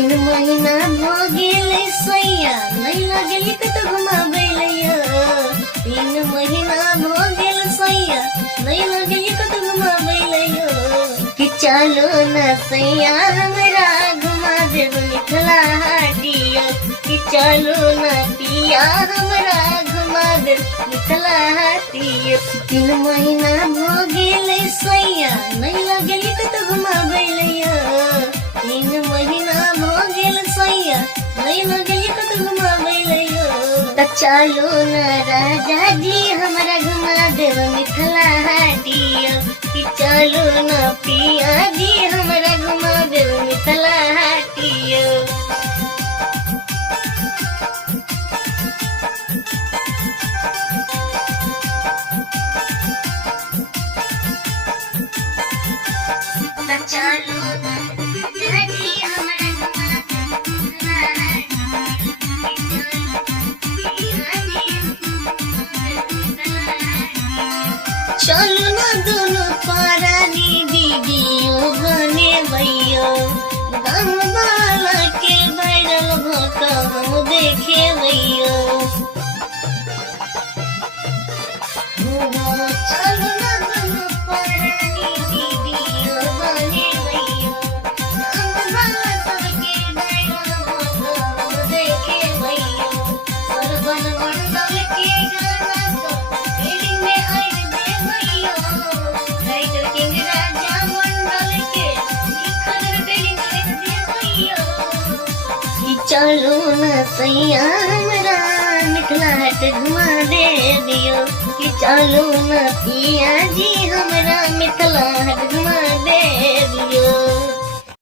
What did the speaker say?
तीन महीना भ गेलै सैया नहीं लगली कत घुमाबैलैया 3 महीना भ गेल सैया नहीं लगली कत घुमाबैलैया कि चलो न सैया हमरा घुमा देब मिथिला हाटिया कि चलो न पिया हमरा घुमा देब मिथिला हाटिया 3 महीना भ गेलै सैया नहीं लगली कत घुमाबैलैया 3 महीना भ गेल सैया नहीं लगली कत घुमाबैलैया त चलो न राजा जी हमरा घुमा देब मिथिला हाटिया कि चलो न पिया जी हमरा घुमा देब मिथिला हाटिया चलो चलो ना दोनों पारानी वीडियो बने भैया गाँव वाला के वायरल भका हम देखे भैया चलो ना दोनों पारानी वीडियो बने भैया गाँव वाला सबके वायरल भका हम देखे भैया सरबन मंडल के गाना तो फील्डिंग में आई दे भैया राइटर किंग राजा मंडल के लिखल फील्डिंग आई दे भैया कि चलो न सैया हमरा मिथिला हाट घुमा दे दियो कि चलो न पिया जी हमरा मिथिला हाट घुमा दे दियो।